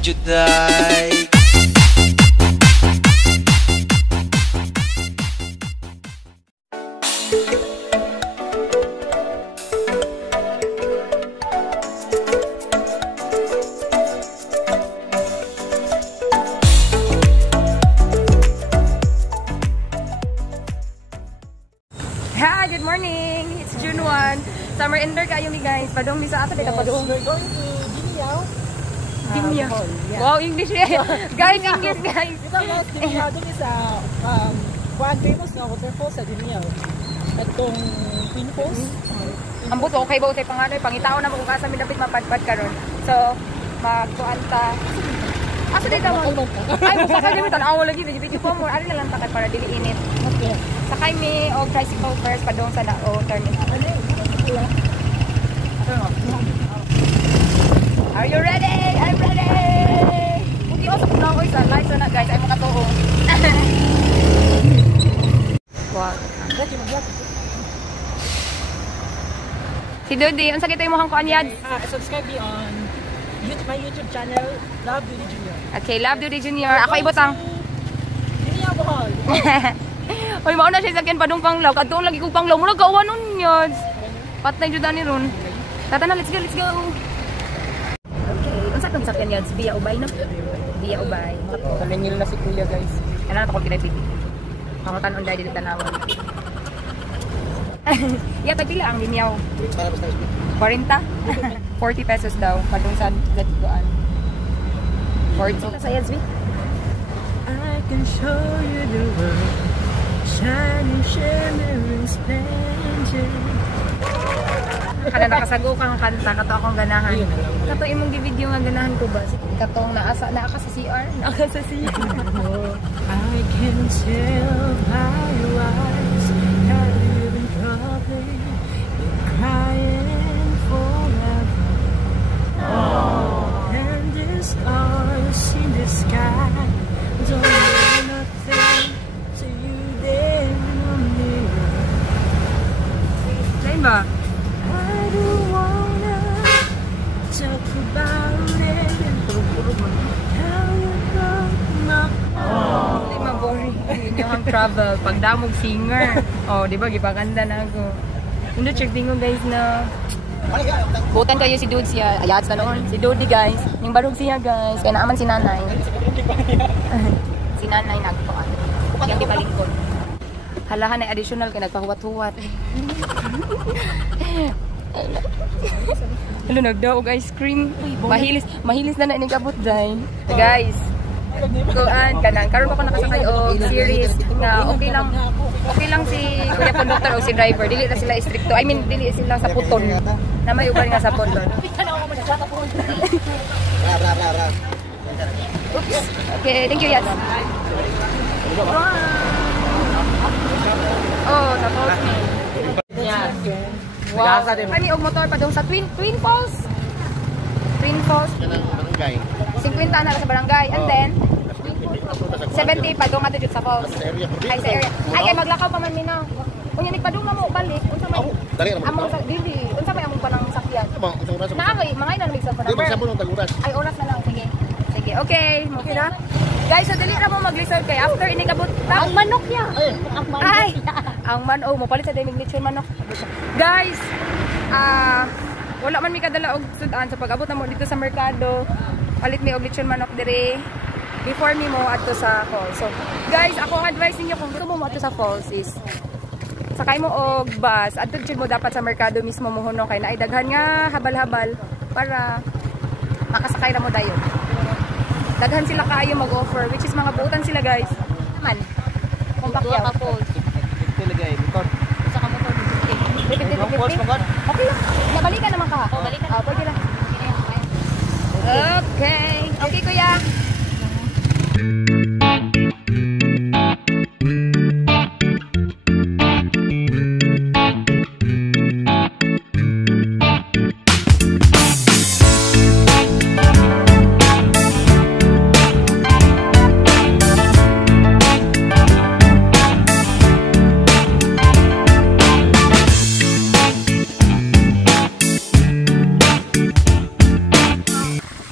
Juday. Hi, good morning. It's June 1. Summer ender kayo mi guys. Padong mi sa asa kita padong. We're going to Dimiao. Dimiao. Wow, English yeah. Guys, English guys. Ito guys, Dimiao dun sa one famous na waterfall sa Dimiao. Itong Queen Falls. Ambot okay ba usay panganay pangitao na mo kung asa mi dapat mapadpad karon. So, magkuanta. Asa dito mo? Ay, musa ka dito tanaw lagi di video po mo. Ari na lang takad para dili init. Okay. Sakay mi og tricycle first padong sa Dao terminal. Are you ready? I'm ready! Puti ko sa pulang ko isa. Lights na guys. Ay makatuo. Wow. Si Dodi, unsa kita imong kuan yad? Subscribe me on my YouTube channel, Love Duty Junior. Okay, Love Duty Junior. Ako ibutang. Dimiao Bohol. Oy, mao na siya sa kin padung panglaw. Kadtong lagi kog panglaw. Mura kauwan nun yun. Patay jud ani ron. Tata na, let's go, let's go. Okay, unsa tong sakyan yun? Via Ubay na. Via Ubay. Kalingil na si Kuya guys. Ano na ako pinapili? Pangutan on dahil dito tanawan. Yeah, tagpila ang linyaw. 40? 40 pesos daw. Padung sa Zetgoan. 40. Sa Yadsby? I can show you the world, shining, shimmering, splendid. Kada nakasago kang kanta, kato akong ganahan. Kato imong gi-video nga ganahan ko ba? Katong naaka sa CR? Naaka sa CR. I can tell by your eyes how you've been probably crying forever. Oh, and the stars in the sky don't mean nothing to you then on the earth. Lain ba? I don't wanna talk about it. How you broke my heart. Hindi ma-boring. Yun yung travel. Pagdamog singer. Oh, di ba? Gipaganda na ako. Hindi, check din ko guys na butan kayo si Dude siya. Ayats na noon. Si Dude guys. Yung barog siya guys. Kaya naaman si nanay. Si nanay nagpaan. Yung di palingkod. Halahan ay additional kaya nagpahuwat-huwat. Hello, nagdaog ice cream. Mahilis na inikabot dahil. Guys, kuan kanang karon pa ko nakasakay og series nga okay lang si kuya conductor o si driver, dili na sila stricto. I mean dili sila sa puton na may uban nga sa puton. Oops. Okay, thank you, yes. Oh, tapos yeah. Wow. Kami og motor pa daw sa Twin Falls. Twin Falls. 50 na sa barangay. And then 70 pa doon ato sa falls. Ay sa area. Ay kay maglakaw pa man minaw. Unya nigpadung na mo balik. Unsa may among sa dili. Unsa may among panang sakyan. Naay mga ina mix sa number. Ay oras na lang sige. Sige. Okay, okay na. Guys, so dili ra mo mag-resort kay after inikabot ang manok niya. Ay, ang manok mo palit sa daming lechon manok. Guys, wala man mi kadala og sudan sa pag-abot na mo dito sa merkado. Palit mi og lechon manok dire before mi mo adto sa falls. So, guys, ako ang advice ninyo kung gusto mo adto sa falls is sakay mo og bus. Adto jud mo dapat sa merkado mismo mo huno kay naay daghan nga habal-habal para makasakay ra mo dayon. Daghan sila kaayo mag-offer which is mga buutan sila guys. Man. Kung bakyaw. Ito lagay, motor. Sa ka motor. Okay lang. Nabalikan naman ka. Oh, balikan. Oh, pwede lang. Okay. Okay, kuya.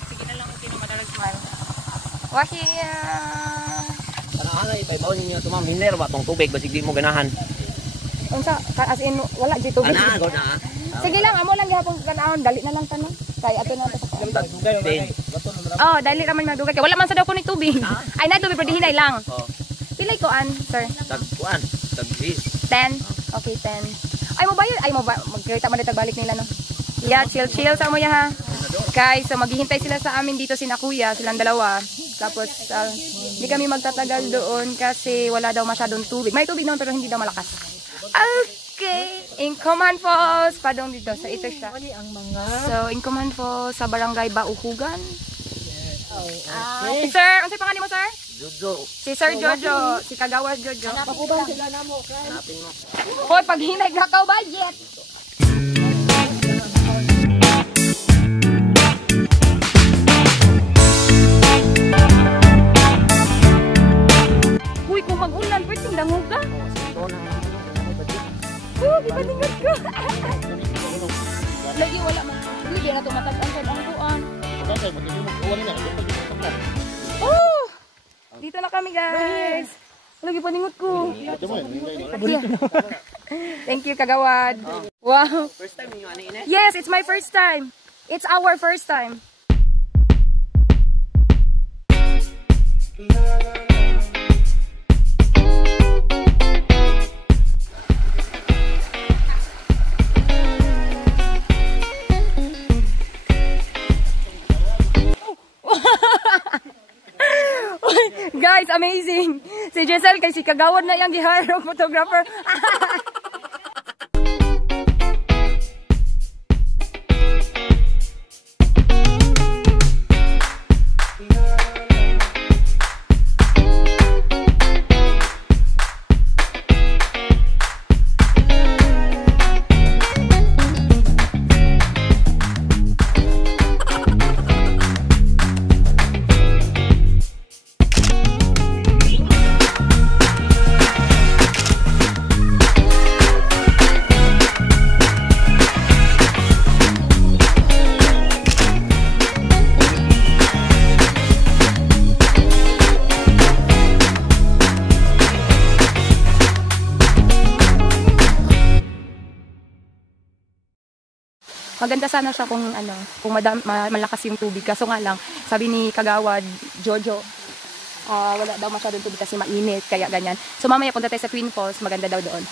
Sige na lang, okay na madalag smile. We're here. Ganahan ay paibaw ninyo tumam Minerva tong tubig basig di mo ganahan. Unsa as in wala di tubig. Ana go na. Sige lang, amo lang gihapon kanahon, dali na lang tanon. Kay ato na ta sa. Oh, dali ra man madugay kay wala man sa daw ko ni tubig. Ay na tubig pero hinay lang. Oh. Pilay ko an, sir. Tagkuan, tagis. 10. Okay, 10. Ay mo bayad, ay mo ba magkita man balik nila no. Yeah, chill sa mo ya ha. Guys, so maghihintay sila sa amin dito sina kuya, silang dalawa. Tapos hindi kami magtatagal doon kasi wala daw masyadong tubig. May tubig naman pero hindi daw malakas. Okay, Incoman Falls, padong dito sa ito siya. So, Incoman Falls sa barangay Bauhugan. Si Sir, ano pangalan mo, Sir? Jojo. Si Sir Jojo, si Kagawad Jojo. Pakubang sila na mo. Hanapin mo. Hoy, pag hinay gakaw budget. Uy, kung mag-ulan, pwede dango ka. Gipatingot ko. Lagi wala man. Lagi na tumatag-an sa bangkuan. Oh! Dito na kami, guys. Lagi paningot ko. Thank you, Kagawad. Wow. First time niyo ani ine? Yes, it's my first time. It's our first time. Guys, amazing! Si Giselle kay si Kagawad na yung gihire photographer. Maganda sana siya kung ano, kung malakas yung tubig. Kaso nga lang, sabi ni Kagawad Jojo, wala daw masyadong tubig kasi mainit, kaya ganyan. So mamaya punta tayo sa Twin Falls, maganda daw doon.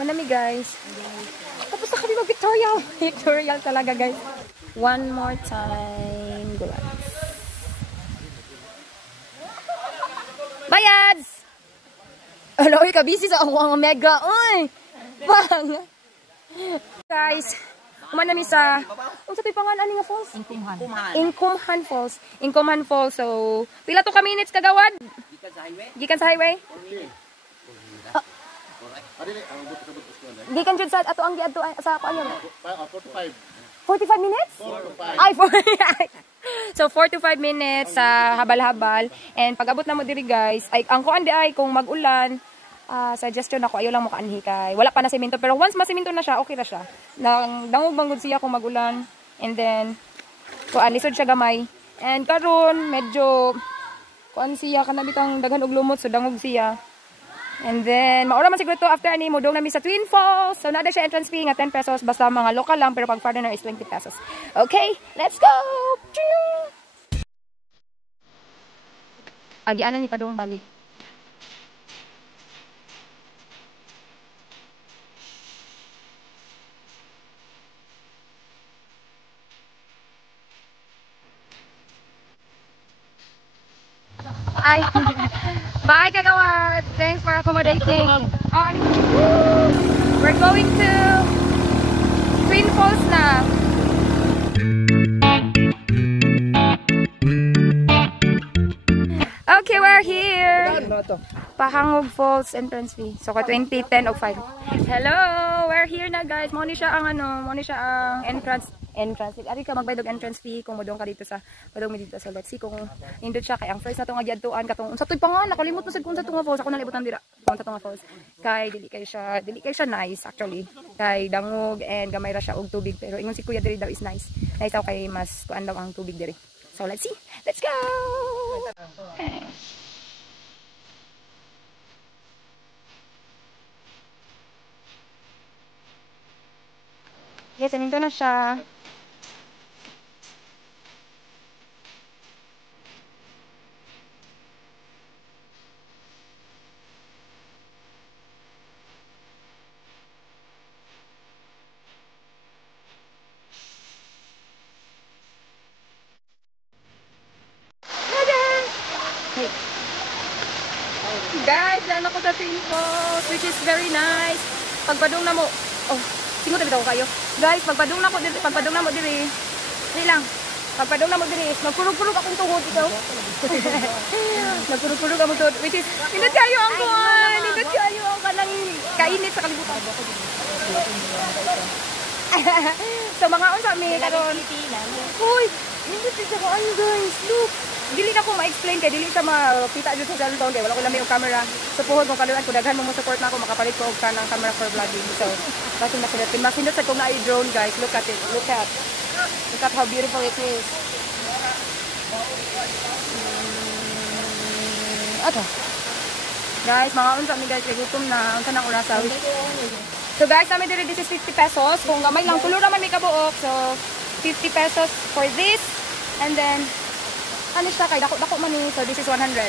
Manami guys. Tapos na kami mag-Victorial. Victorial talaga guys. One more time. Guys. Bayads! Hello, ka busy sa ang mega. Uy! Bang! Guys, umanami sa unsa tay pangalan ani nga falls? Incoman Falls. Incoman Falls. So, pila to ka minutes Kagawad? Gikan sa highway? Gikan jud sa ato ang giadto sa ano? 45 minutes? 4 to 5. Ay, 4. So 4 to 5 minutes sa habal-habal. And pag abot na mo diri guys, ay ang kuan di ay kung mag-ulan, suggestion ako ayo lang mo kaanhi kay wala pa na semento pero once masemento na siya, okay na siya. Dangog banggod siya kung mag-ulan. And then kuan lisod siya gamay. And karon medyo kuan siya kanabitang daghan og lumot so dangog siya. And then, maura man siguro to after ani, mudong namin sa Twin Falls. So, nada siya entrance fee nga 10 pesos. Basta mga local lang, pero pag foreigner is 20 pesos. Okay, let's go! Agianan ni Padong balik. Ay, bye Kagawad. Thanks for accommodating. We're going to Twin Falls na. Okay, we're here. Pahangog Falls entrance fee. So, ka 20, 10 o 5. Hello, we're here na guys. Mo ni siya ang ano, mo ni siya ang entrance entrance. Ari ka magbayad og entrance fee kung modong ka dito sa let's see kung indot siya kay ang first na to nga giadtuan katong unsa toy pa nga nakalimot ko sad kung sa tunga falls ako nalibutan dira kung sa tunga falls kay dili kay siya nice actually kay dangog and gamay ra siya og tubig pero ingon si kuya diri daw is nice daw kay mas kuan daw ang tubig diri. So let's see, let's go. Yes, nandito na siya. Hey. Guys, daan ako sa Twin Falls, which is very nice. Pagpadung na mo, oh, singo tabi daw kayo. Guys, pagpadung na mo diri. Dili lang. Pagpadung na mo diri, nagpurug-purug akong tuhod ito. Nagpurug-purug akong tuhod, which is, nindot kayo ang kuwan. Nindot kayo ang kanang kainit sa kalibutan. So, mga unsa mi karon. Uy, nindot siya kuan guys, look. Dili na ko ma-explain kay dili siya makita jud sa cellphone kay wala ko lami og camera. So puhod mo kaluan ko daghan mo support na ako makapalit ko og kanang camera for vlogging. So kasi masindot sa kung na drone guys. Look at it. Look at how beautiful it is. Ato. Guys, mga unsa mi guys, gutom na ang kanang orasa. So guys, namin diri this is 50 pesos. Kung gamay lang tulo ra man mi kabuok. So 50 pesos for this and then ano siya kay dako man ni, so this is 100. 100.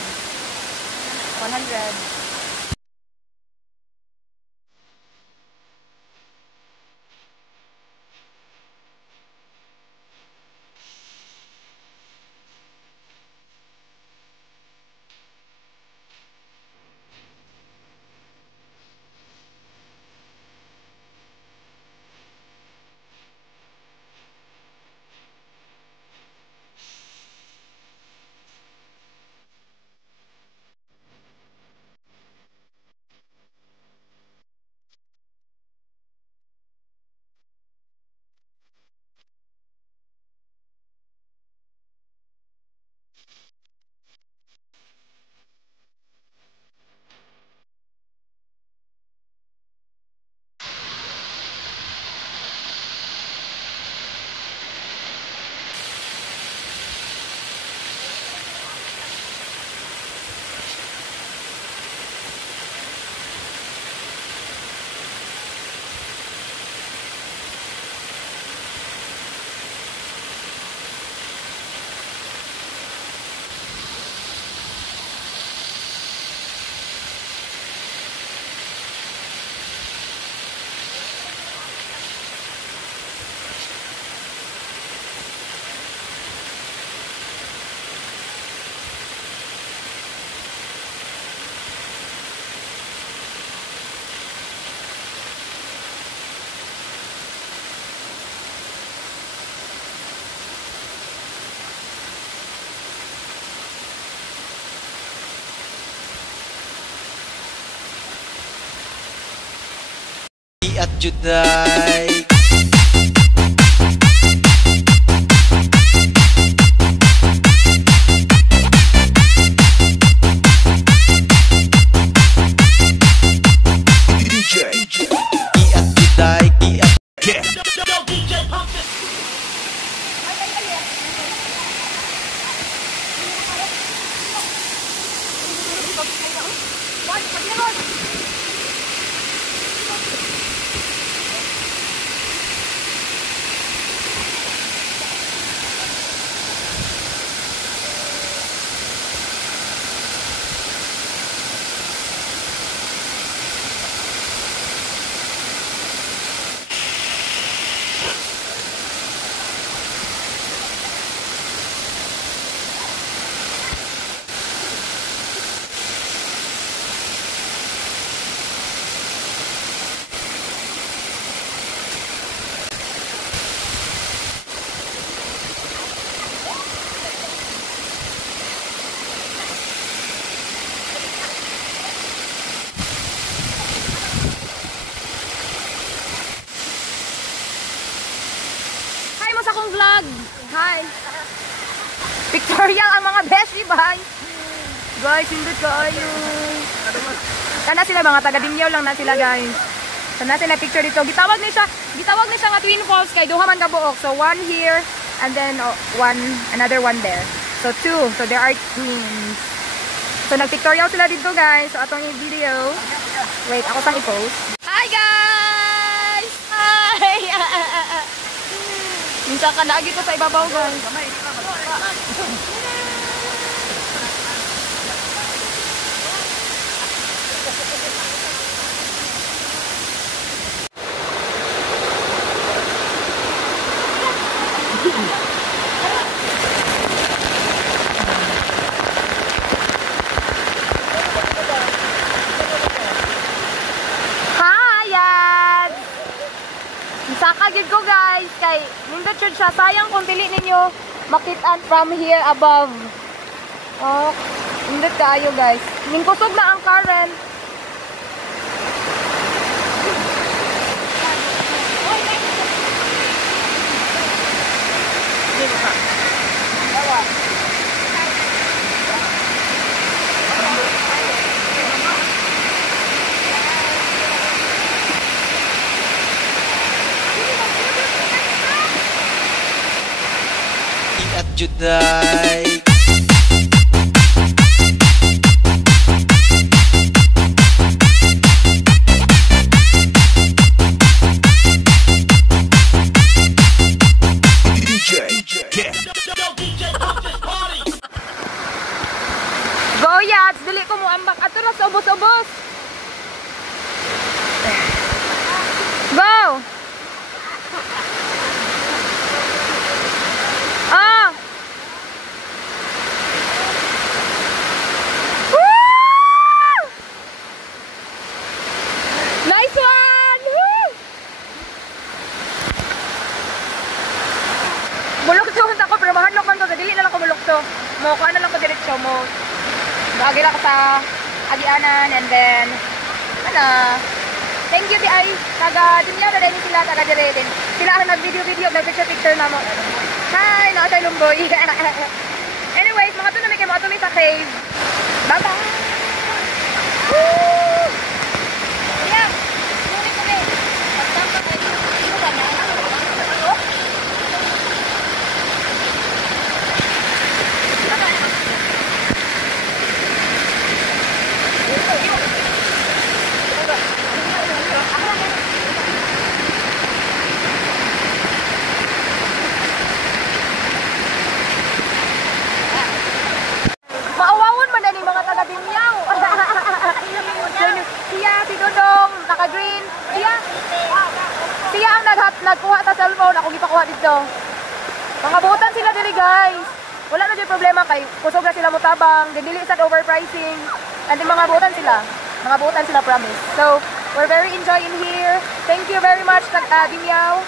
At Juday. vlog. Hi. Pictorial ang mga beshi, bye. Guys, hindi kayo. Kana sila mga taga-Dinyaw lang na sila, guys. Sana sila picture dito. Gitawag ni siya nga Twin Falls kay duha man ka buok. So one here and then another one there. So two. So there are twins. So nag-pictorial sila dito, guys. So atong i-video. Wait, ako sang i-post. Hi, guys! Hi! Minsan ka naagi ko sa ibabaw, guys. Sakagid ko, guys, kay nindot jud siya. Sayang kung dili ninyo makitaan from here above. Oh, nindot kaayo, guys. Ningkusog na ang current. At Juday. Go, Yats! Dili ko mo ambak. Ato na sa ubos-ubos. Go! Ah! Woo! Nice one! Woo! Bulokso ako, pero mahanok man to. Dili na lang ko bulokso. Mo, kuha na lang ko diretsyo mo. Bagay lang ko sa agianan and then, thank you, Di Ay. Taga-Dinyaw na rin sila, taga-dire din. Sila ang nag-video-video, nag-picture-picture na mo. Hi! Nakasay lumboy. Anyways, mga to na may kayo, mga to may sa cave. Bye-bye! Woo! Yeah! Sulit kami. Pagsampa kayo. Ito ba na? Ito? Maawawon man na ni mga taga-Dinyaw. Siya, si Dudong, naka-green. Siya ang nagkuha sa cellphone. Ako gipakuha dito. Mga buutan sila dili, guys. Wala na di problema kay kusog na sila mutabang. Dili sa overpricing. And mga buutan sila. Mga buutan sila, promise. So, we're very enjoying here. Thank you very much, Dinyaw.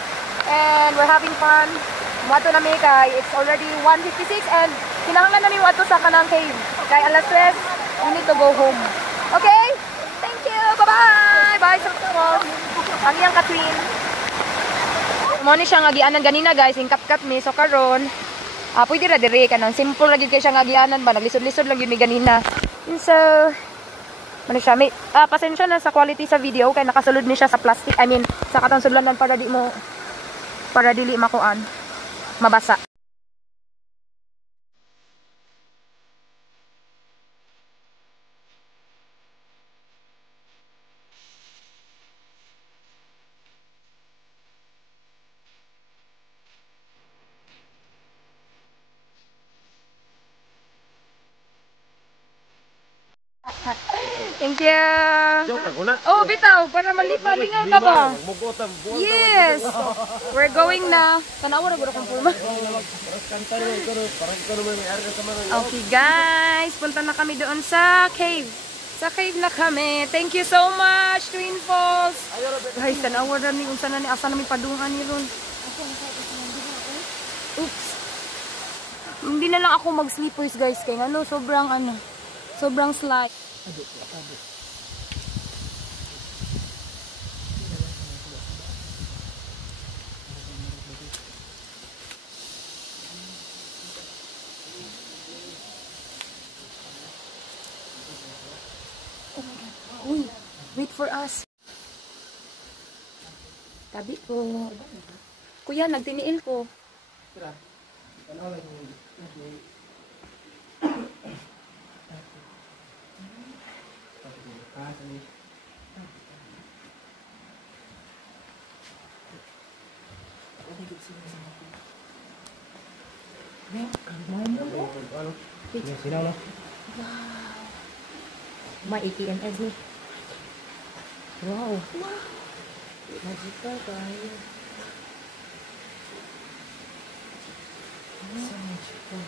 And we're having fun. Mato na may kay, it's already 1:56 and kinahanglan namin wato sa kanang cave. Kay alas 3, we need to go home. Okay? Thank you! Bye-bye! Bye sa mga ang iyang katwin. Mo ni siya nga gianan ganina, guys, yung kap-kap mi. So karon, pwede ra dire kanang simple ra gyud kay siya nga gianan ba, naglisod-lisod lang gyud mi ganina. And so, ano siya, may pasensya na sa quality sa video kay nakasulod ni siya sa plastic. I mean, sa katong sudlanan para dili makuan. Mabasa. Thank you. Oh, bitaw, para malipat lingaw ka ba? Yes. We're going na. Tanawa ra gud akong pulma. Okay, guys, punta na kami doon sa cave. Sa cave na kami. Thank you so much, Twin Falls. Guys, tanawa ra ni unsa na ni asa na mi padungan ni ron. Oops. Hindi na lang ako mag-sleepers, guys, kay ano, sobrang slide. Wait for us. Tabi ko. Kuya, nagtiniil ko. May ATMS ni. Wow. Magical kayo. So magical.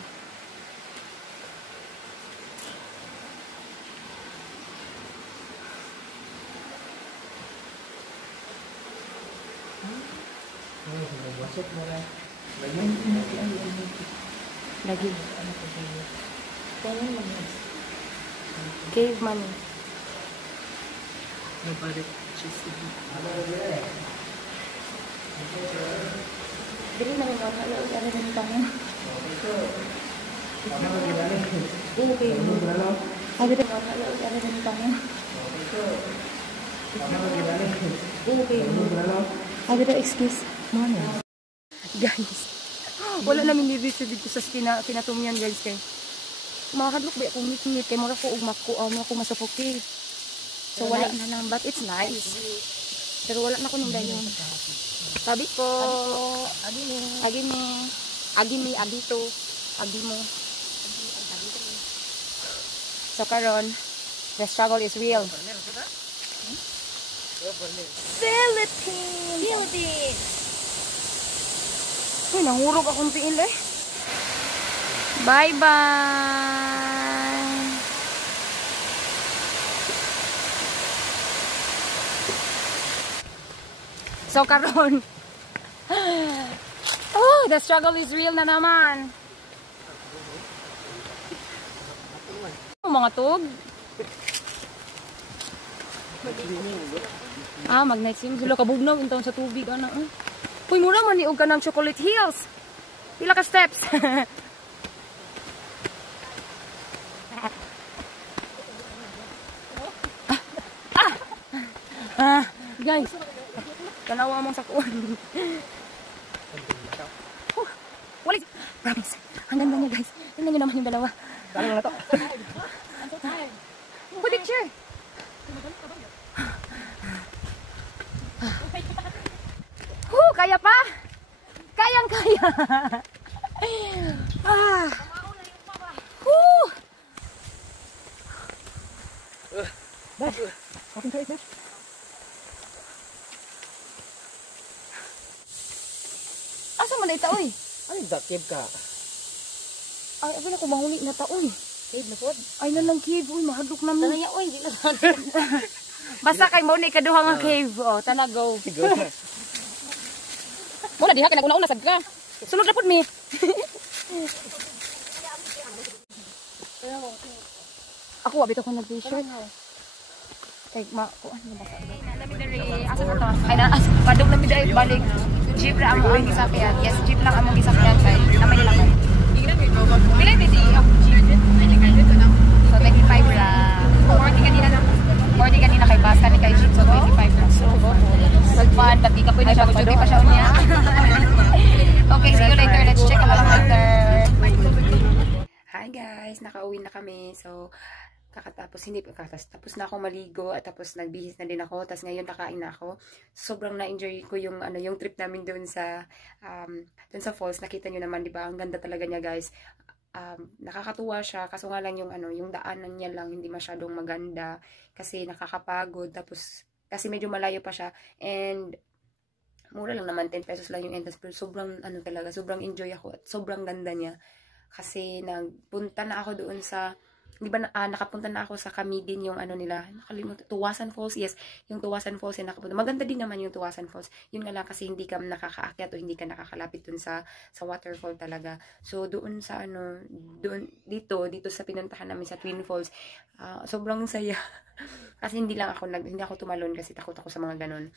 Lagi. Cave money. Dili na yung mga lalo ka rin tangan. Okay. Abi rin mga lalo ka rin tangan. Okay. Abi rin excuse. Mana? Guys. Wala namin ni-reach dito sa kinatumian guys kay. Makakadlok ba akong ngit-ngit kay mura ko ugmak ko ako masufocate. So wala na lang but it's nice. Pero wala na ko nung dayon. Sabi ko, agi mi, adito, agi mo. So karon, the struggle is real. Philippines! Uy, nahurog akong tiil eh. Bye-bye! So karon, oh, the struggle is real na naman. Oh, mga tug. Mag-night swim. Sila kabugnaw intong sa tubig. Ano, Uy, mura man niog ka ng chocolate hills. Pila ka steps. Guys. Tanawa mong sakuan. Wala. Promise. Ang ganda niya, guys. Tingnan niyo naman yung dalawa. Kano na to? I'm so tired. Good picture. Kaya pa? Kayang-kaya. Asa man na itaoy? Ano yung cave ka? Ay, abin ako mahuli na taoy. Cave na po? Ay, nalang cave. Uy, mahadlok namin. Tanaya oy, di na. Basta kay mo na ikaduha nga cave. O, tana, go. Muna, diha ka nag-una-una sad ka. Sunod na po mi. Ako, abit ako nag-t-shirt. Kay, kuan na ba ka? Asa na to? Ay, padong na midayot balik. Jeep na among gisakyan. Yes, jeep lang among gisakyan. Kay, naman nila ko. Bilay, busy ako jeep. So, 25 lang. 40 kanina na. 40 kanina kay bus, kani kay jeep. So, 25 lang. So, mag-fun. Pati ka pwede siya. Mag-jubi pa siya niya. Okay, see you later. Let's check out later. Hi guys, nakauwi na kami. So, tapos na ako maligo at tapos nagbihis na din ako. Tapos ngayon nakain na ako. Sobrang na-enjoy ko yung yung trip namin doon sa falls. Nakita niyo naman, 'di ba? Ang ganda talaga niya, guys. Nakakatuwa siya kaso nga lang yung yung daanan niya lang hindi masyadong maganda kasi nakakapagod. Tapos kasi medyo malayo pa siya and mura lang naman, 10 pesos lang yung entrance, pero sobrang talaga, sobrang enjoy ako at sobrang ganda niya. Kasi nagpunta na ako doon sa, di ba nakapunta na ako sa Camiguin, yung nila, nakalimutan, Tuwasan Falls, yes, yung Tuwasan Falls yung nakapunta. Maganda din naman yung Tuwasan Falls. Yun nga lang kasi hindi ka nakakaakyat o hindi ka nakakalapit doon sa waterfall talaga. So doon sa dito sa pinuntahan namin sa Twin Falls, sobrang saya. Kasi hindi ako tumalon kasi takot ako sa mga ganun.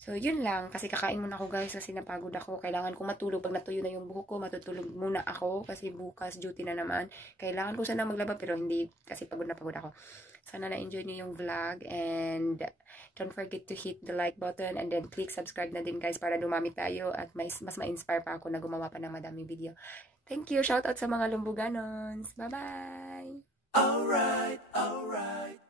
So, yun lang. Kasi kakain muna ako guys kasi napagod ako. Kailangan ko matulog. Pag natuyo na yung buhok ko, matutulog muna ako kasi bukas duty na naman. Kailangan ko sana maglaba pero hindi kasi pagod na pagod ako. Sana na-enjoy niyo yung vlog and don't forget to hit the like button and then click subscribe na din guys para dumami tayo at mas ma-inspire pa ako na gumawa pa ng madaming video. Thank you! Shoutout sa mga Lumbuganons! Bye-bye! Alright, alright.